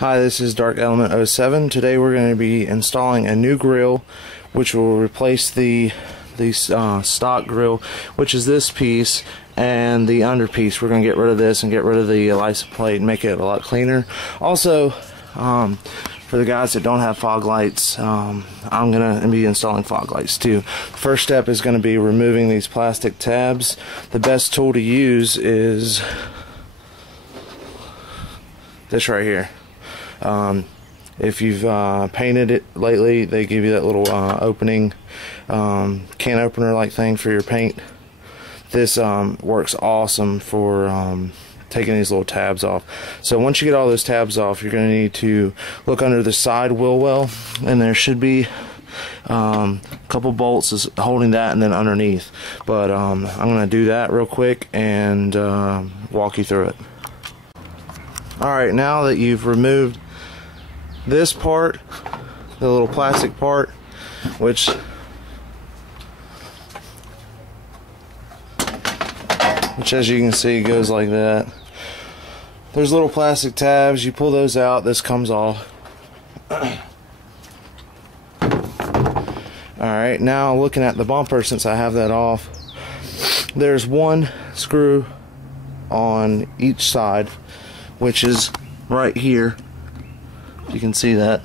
Hi, this is Dark Element 07. Today we're going to be installing a new grill which will replace the stock grill, which is this piece, and the under piece. We're going to get rid of this and get rid of the license plate and make it a lot cleaner. Also, for the guys that don't have fog lights, I'm going to be installing fog lights too. First step is going to be removing these plastic tabs. The best tool to use is this right here. If you've painted it lately, they give you that little opening can opener like thing for your paint. This works awesome for taking these little tabs off. So once you get all those tabs off, you're going to need to look under the side wheel well, and there should be a couple bolts holding that, and then underneath. But I'm going to do that real quick and walk you through it. Alright, now that you've removed this part, the little plastic part, which as you can see goes like that. There's little plastic tabs, you pull those out, this comes off. Alright, now looking at the bumper, since I have that off, there's one screw on each side, which is right here. You can see that.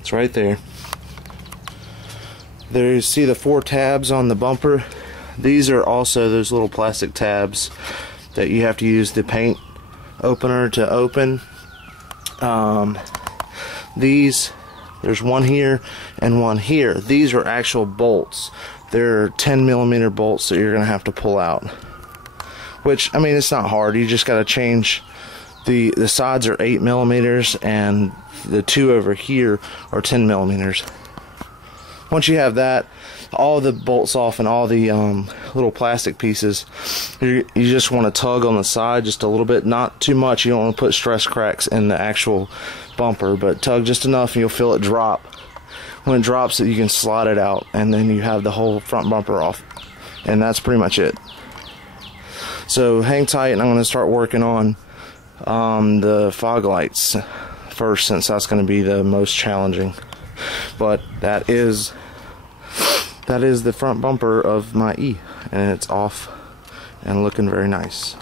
It's right there. There you see the 4 tabs on the bumper. These are also those little plastic tabs that you have to use the paint opener to open. There's one here and one here. These are actual bolts. They're 10mm bolts that you're gonna have to pull out. Which, I mean, it's not hard. You just gotta change the sides are 8mm and the 2 over here are 10mm. Once you have that, all the bolts off and all the little plastic pieces, you just want to tug on the side just a little bit, not too much. You don't want to put stress cracks in the actual bumper, but tug just enough and you'll feel it drop. When it drops, you can slide it out, and then you have the whole front bumper off, and that's pretty much it. So hang tight, and I'm going to start working on the fog lights first, since that's going to be the most challenging. But that is the front bumper of my E, and it's off and looking very nice.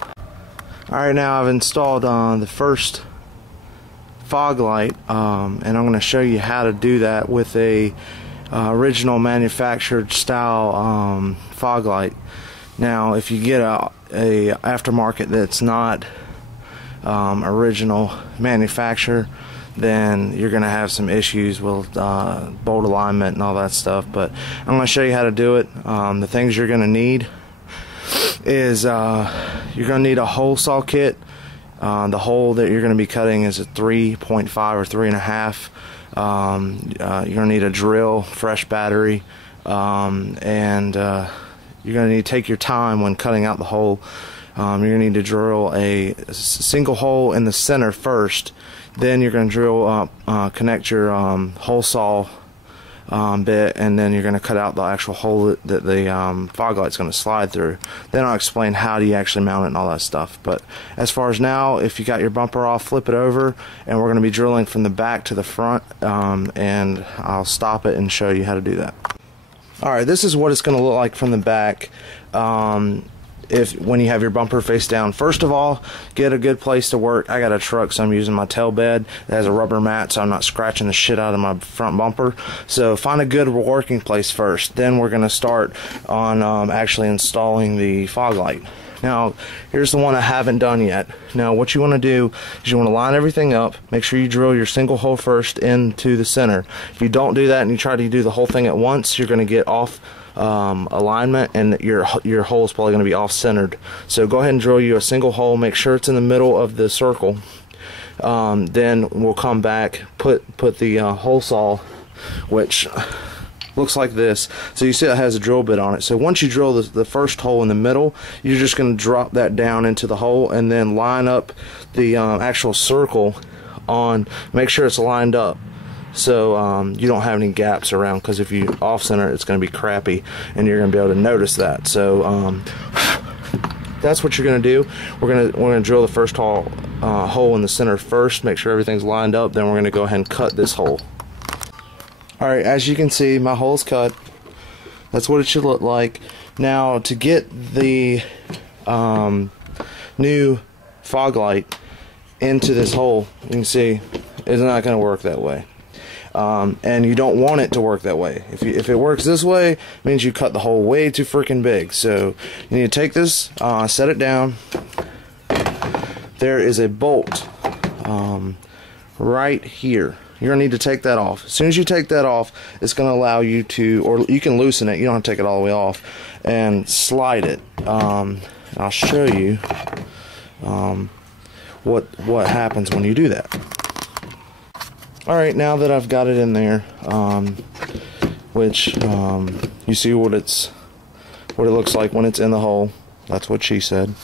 Alright, now I've installed the first fog light, and I'm going to show you how to do that with a original manufactured style fog light. Now if you get a aftermarket that's not original manufacturer, then you're gonna have some issues with bolt alignment and all that stuff. But I'm gonna show you how to do it. The things you're gonna need is you're gonna need a hole saw kit. The hole that you're gonna be cutting is a 3.5 or 3.5. You're gonna need a drill, fresh battery, and you're gonna need to take your time when cutting out the hole. You're going to need to drill a single hole in the center first. Then you're going to drill connect your hole saw bit, and then you're going to cut out the actual hole that the fog light's going to slide through. Then I'll explain how do you actually mount it and all that stuff. But as far as now, if you got your bumper off, flip it over, and we're going to be drilling from the back to the front, and I'll stop it and show you how to do that. Alright, this is what it's going to look like from the back. When you have your bumper face down. First of all, get a good place to work. I got a truck, so I'm using my tail bed that has a rubber mat, so I'm not scratching the shit out of my front bumper. So find a good working place first. Then we're going to start on actually installing the fog light. Now, here's the one I haven't done yet. Now, what you want to do is you want to line everything up. Make sure you drill your single hole first into the center. If you don't do that and you try to do the whole thing at once, you're going to get off alignment, and your hole is probably going to be off-centered. So go ahead and drill you a single hole. Make sure it's in the middle of the circle. Then we'll come back, put the hole saw, which looks like this. So you see it has a drill bit on it. So once you drill the first hole in the middle, you're just going to drop that down into the hole, and then line up the actual circle on. Make sure it's lined up, so you don't have any gaps around, because if you off center, it's going to be crappy and you're going to be able to notice that. So that's what you're gonna do. We're gonna drill the first hole in the center first, make sure everything's lined up. Then we're gonna go ahead and cut this hole. All right, as you can see, my hole's cut. That's what it should look like. Now, to get the new fog light into this hole, you can see it's not going to work that way. And you don't want it to work that way. If it works this way, it means you cut the hole way too freaking big. So you need to take this, set it down. There is a bolt right here. You're going to need to take that off. As soon as you take that off, it's going to allow you to, or you can loosen it. You don't have to take it all the way off, and slide it. I'll show you what happens when you do that. Alright, now that I've got it in there, which you see what it looks like when it's in the hole. That's what she said.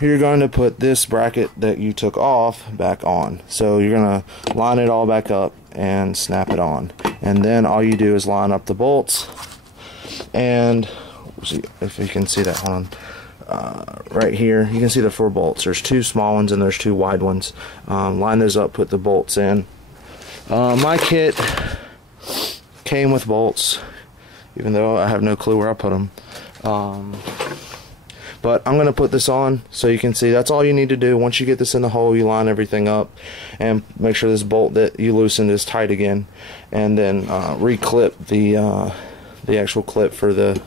You're going to put this bracket that you took off back on. So you're going to line it all back up and snap it on. And then all you do is line up the bolts. And see if you can see that one. Right here, you can see the 4 bolts. There's 2 small ones and there's 2 wide ones. Line those up, put the bolts in. My kit came with bolts, even though I have no clue where I put them. But I'm going to put this on so you can see. That's all you need to do. Once you get this in the hole, you line everything up and make sure this bolt that you loosened is tight again, and then re-clip the actual clip for the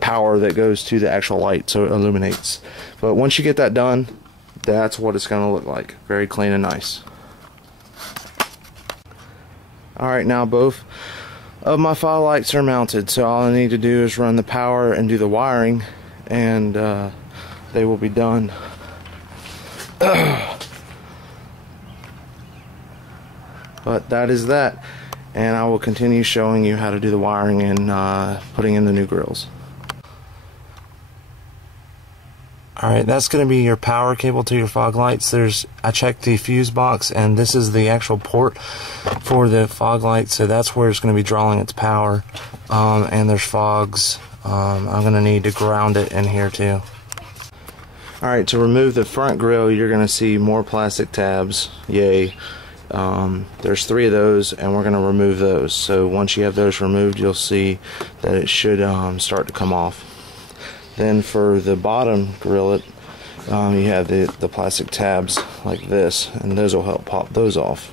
power that goes to the actual light so it illuminates. But once you get that done, that's what it's going to look like. Very clean and nice. Alright, now both of my fog lights are mounted, so all I need to do is run the power and do the wiring, and they will be done. But that is that, and I will continue showing you how to do the wiring and putting in the new grills. Alright, that's going to be your power cable to your fog lights. I checked the fuse box, and this is the actual port for the fog light, so that's where it's going to be drawing its power. And there's fogs. I'm going to need to ground it in here too. Alright, to remove the front grill, you're going to see more plastic tabs. Yay. There's 3 of those, and we're going to remove those. So once you have those removed, you'll see that it should start to come off. Then for the bottom grillet, you have the plastic tabs like this, and those will help pop those off.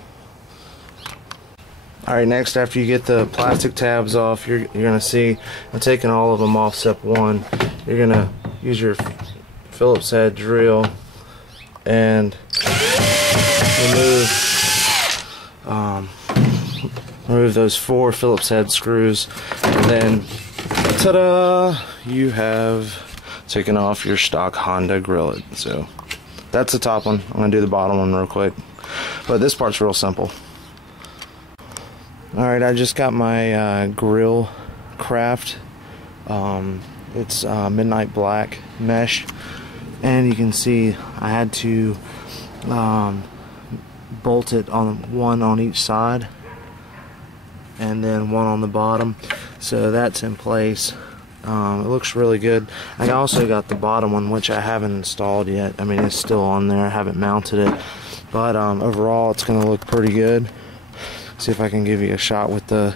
Alright, next, after you get the plastic tabs off, you're going to see I'm taking all of them off except one. You're going to use your Phillips head drill and remove those 4 Phillips head screws, and then ta-da! You have taken off your stock Honda grillet. So that's the top one. I'm going to do the bottom one real quick, but this part's real simple. Alright, I just got my Grillcraft. It's midnight black mesh, and you can see I had to bolt it on one on each side and then one on the bottom, so that's in place. It looks really good. I also got the bottom one, which I haven't installed yet. I mean, it's still on there, I haven't mounted it, but overall it's going to look pretty good. See if I can give you a shot with the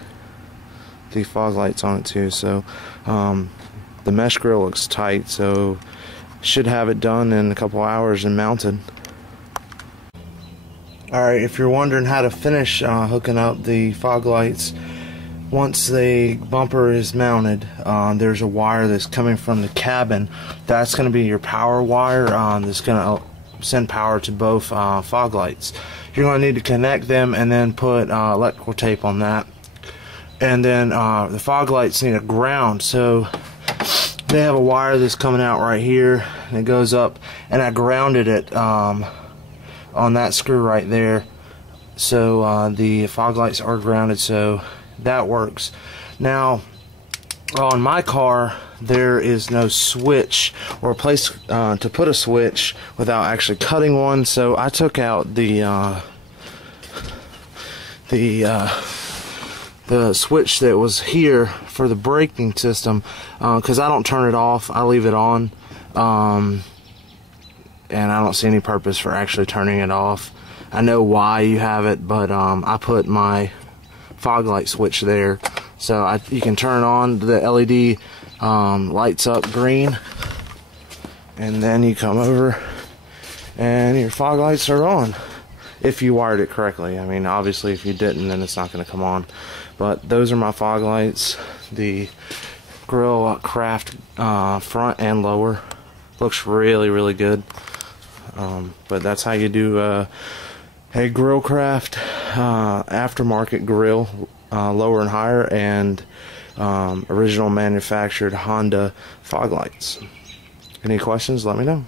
fog lights on it too. So the mesh grill looks tight, so should have it done in a couple hours and mounted. Alright, if you're wondering how to finish hooking up the fog lights, once the bumper is mounted, there's a wire that's coming from the cabin. That's going to be your power wire that's going to send power to both fog lights. You're going to need to connect them and then put electrical tape on that. And then the fog lights need a ground, so they have a wire that's coming out right here, and it goes up, and I grounded it on that screw right there, so the fog lights are grounded, so that works. Now on my car there is no switch or a place to put a switch without actually cutting one, so I took out the the switch that was here for the braking system, because I don't turn it off, I leave it on, and I don't see any purpose for actually turning it off. I know why you have it, but I put my fog light switch there, so you can turn it on. The LED lights up green, and then you come over and your fog lights are on, if you wired it correctly. I mean, obviously if you didn't, then it's not going to come on. But those are my fog lights. The Grillcraft front and lower looks really, really good. But that's how you do a Grillcraft aftermarket grill, lower and higher, and original manufactured Honda fog lights. Any questions, let me know.